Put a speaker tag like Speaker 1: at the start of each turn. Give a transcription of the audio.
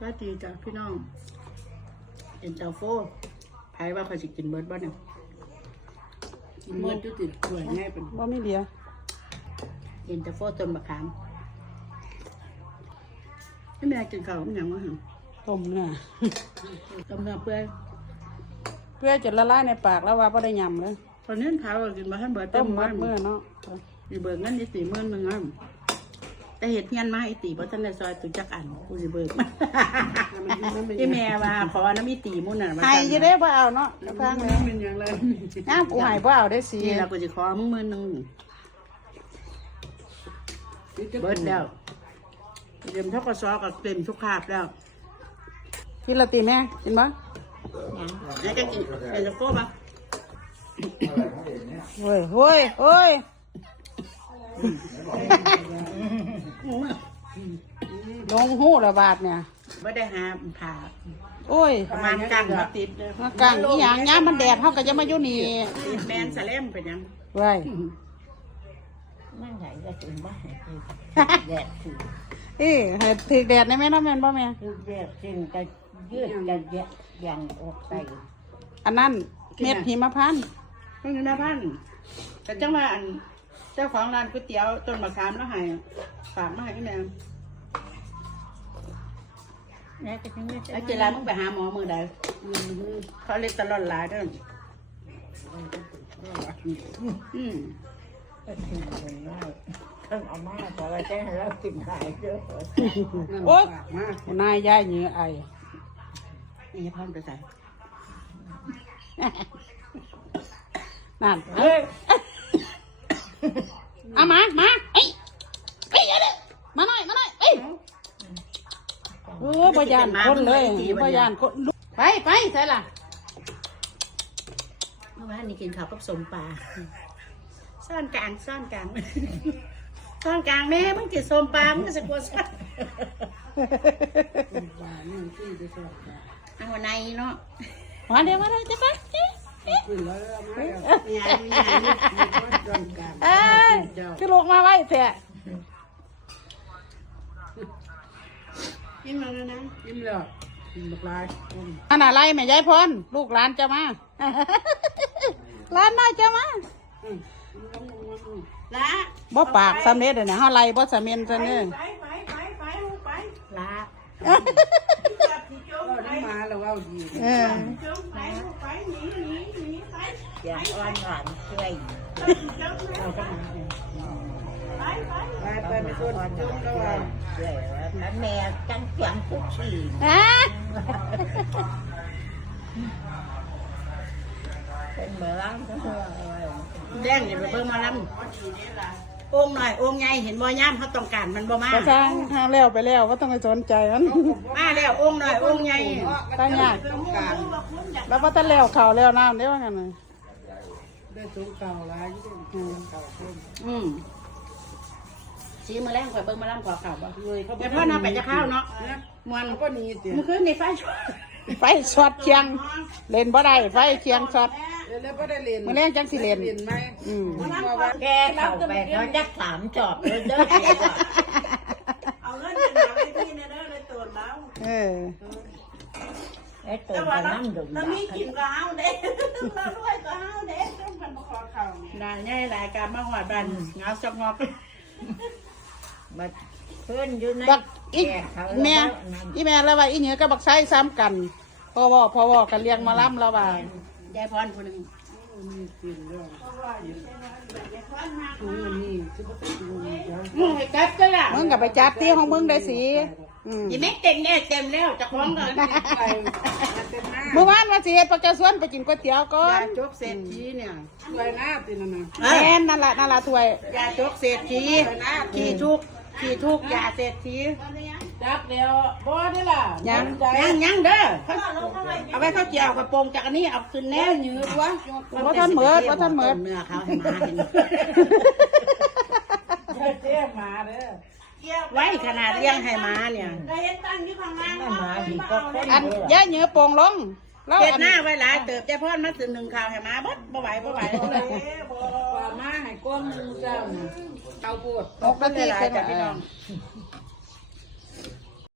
Speaker 1: ว่าดีจ้ะพี่น้องเอ็นเตาโฟไผว่าเขาสิกินเบิร์ดบ้านเนี่ยกินเบิร์ดจุดติดสวยง่ายเป็น
Speaker 2: บ่มีเหลีย
Speaker 1: เอ็นเตาโฟต้นมะขามไม่แม่กินข้าวมันหยังวะฮะ
Speaker 2: ต้มเนื้อ
Speaker 1: ต้มเนื้อเปื่อย
Speaker 2: เพื่อจะละลายในปากแล้วว่าบ่ได้ยำเลย
Speaker 1: ตอนนี้เท้ากินมาท่านเบิร์ด
Speaker 2: ต้
Speaker 1: เต็
Speaker 2: ม
Speaker 1: ม
Speaker 2: มั
Speaker 1: บ้า
Speaker 2: ด
Speaker 1: น
Speaker 2: มื้อเนาะ
Speaker 1: มีเบิร์ดเงินนี่40,000นึงอ่ะแต่เห็ดเงี้ยนมาอีตีเพราะท่านในซอยตุจักอันกูสิเบิร์ดที่แม่ว่าขอน้ำอีตีมุ่นน่ะ
Speaker 2: ให้อยู่เด้บ่เอาเนาะฟังเลย
Speaker 1: เป็นอย่างไร
Speaker 2: น้ำกูให้บ่เอาได้สิ
Speaker 1: นี่เราก็จะขอมึง10,000นึงเบิร์ดแล้วเตรียมทกศกับเตรียมทุกคาบแล้ว
Speaker 2: กินละติแม่กินบ่
Speaker 1: แล้วจะกินเอ็นเตาโฟป่ะ
Speaker 2: โอ้ยโอ้ยโอ้ยลงหู้ละบาทเนี่ย
Speaker 1: ไม่ได้หาผ่า
Speaker 2: โอ้ย
Speaker 1: ประมาณกลางมาติดเลย
Speaker 2: มากลางอีหยังยามมันแดดเฮาก็จะมาอยู่นี่
Speaker 1: ติดแมนสะเล่มเป็นยัง
Speaker 2: ไว้
Speaker 3: นั่งไหนก็ถึงบ้านแดดถึง
Speaker 2: ให้ถึกแดดได้ไหมเนาะแม่นบ่แม่
Speaker 3: คือแดดถึงก็ยืดกันแยะอย่างออกไป
Speaker 2: อันนั้นเม็ดหิมพานต์
Speaker 1: ต้องอยู่หน้าบ้านแต่จังว่าอันเจ้าของร้านก๋วยเตี๋ยวต้นมะขามแล้วให้ฝากมาให้พี่แม่
Speaker 3: แล้วก็ถึง
Speaker 1: ไอ้เจริญมึงไปหาหมอมือใดเขาเล็กตลอดหลายเด้ออืม
Speaker 3: ก็ถึงคนง่ายท่านเอามาแต่ว่าจะให้เราติดหายเยอะ
Speaker 2: โอ๊ยนายยายเหงื่อไอ
Speaker 1: นี่พ่อไปใส่
Speaker 2: นั่นเอ้ยเอามาเอ้ยเดี๋ยวเด้อมาหน่อยเอ้ยบ่ยานคนเลยบ่ยานคนไปใส่ล่ะ
Speaker 1: เมื่อวานนี้กินข้าวกับสมปลาซ่อนกลางซ่อนกลางซ่อนกลางแม่มึงกินสมปลามึงก็จะกลัวซ่อนเอาในเนาะ
Speaker 2: มาเดี๋ยวมาเลยจะไปคือลงมาไว้เถอะ
Speaker 1: ยิ้มมาแล้วนะยิ้มเลยยิ้มบักลาย
Speaker 2: อันอะไรแม่ยายพรลูกหลานจะมาหลานน้อยจะมา
Speaker 1: ละ
Speaker 2: บ่ปากสำเร็จเลยนะเฮาไล่บ่สำเร็จซะเด้อ
Speaker 1: ละ
Speaker 3: ได้มาแล้วว่าดี อย่างอ่อนหวานช่วยไปส่วนจุ้งแล้วว่าช่วยว่าแม่จังเสียงทุกทีเป็นเหมือนร้านก็ว่า
Speaker 1: แดงอย่าไปเบิ่งมาลำองค์หน่อยองค์ใหญ่เห็นบ่ย่ามเขาต้องการมันบ่มา
Speaker 2: ก็สร้างทางแล้วไปแล้วก็ต้องไปสนใจมัน
Speaker 1: มาแล้วองค์หน่อยองค์ใหญ่
Speaker 2: ตายยากแล้วบ่ทันแล้วข้าวแล้วน้ำได้ว่างั้นน่ะ
Speaker 3: ได้สูงเก่าหลายยี่สิบเก่าขึ้น
Speaker 1: ชี้มาแล้วข่อยเบิ่งมาลำขอข่าวบ่เดี๋ยวพ่อน้าไปจะข้าวเนาะมวนก็นี่เมื่อคืนในไฟช็อต
Speaker 2: ไฟช็อตเคียงเล่นบ่ได้ไฟเคียงช็อต
Speaker 3: แล้วก็ได้เรียน
Speaker 2: มื้อแรงจังสิเล่น
Speaker 3: ไหม
Speaker 1: แกเข้าไปเขาจะถามจอบเลยเด้อเอาเงินไปหาไว้พี่เนี่ยเด้อเลยตัวแล้ว
Speaker 3: ไอ้ตัวมันนั่งดุ
Speaker 1: ถ้ามีกินก็เอาเด้เราด้วยก็เอาเด้ต้องพันมาขอข่าวได้ง่ายรายการมาหอดบันเงาสักงอก
Speaker 3: มาเพื่อนอยู่ใน
Speaker 2: บักอีแม่อีแม่แล้วว่าอีเหนือกับบักไส้ซ้ำกันพอว่ากันเลี้ยงมาล้ำแล้วว่าย
Speaker 1: ายพรคนหนึ่งให้กัดก็ล่ะ
Speaker 2: มึงก็ไปจัดที่ของมึงได้สิ
Speaker 1: ยี่แม่เต็มแน่เต็มแล้วจะคล้องกัน
Speaker 2: เมื่อวานว่าสิเฮ็ดปลากระสวนไปกินก๋วยเตี๋ยวก่อย
Speaker 1: าน จกเศรษฐีเนี่ย
Speaker 3: ใบหน้าตินั่นนะ
Speaker 2: แม่นนั่นล่ะถ้วย
Speaker 1: ยาจกเศรษฐีขี่ทุกยาเศรษฐี
Speaker 3: จับเดียวบ่ได้ล่ะ
Speaker 1: ยังเด้อเอาไว้ข้าวเจียวกระโปรงจากอันนี้เอาขึ้นแน่ยืดวะ
Speaker 2: บ่ทันเหมิด
Speaker 1: เนื้อเขาให้มาเห็น
Speaker 3: เจ๊มาเด้อ
Speaker 1: ไว้ขนาดเลี้ยงให้มาเนี่ย
Speaker 3: มาดีก็คน
Speaker 2: อันย่าเหนือโป่งลงแล้ว
Speaker 1: เจ็ด
Speaker 2: อัน
Speaker 1: หน้าไว้หลายเติบจะพ่อมาถึงหนึ่งข่าวให้มาบ่ไหว
Speaker 3: ว่ามาให้ก้นเจ้าน่ะเอาปวด
Speaker 2: 6 นาที
Speaker 1: หลาย
Speaker 2: เสร็จ
Speaker 1: จากพี่น้อง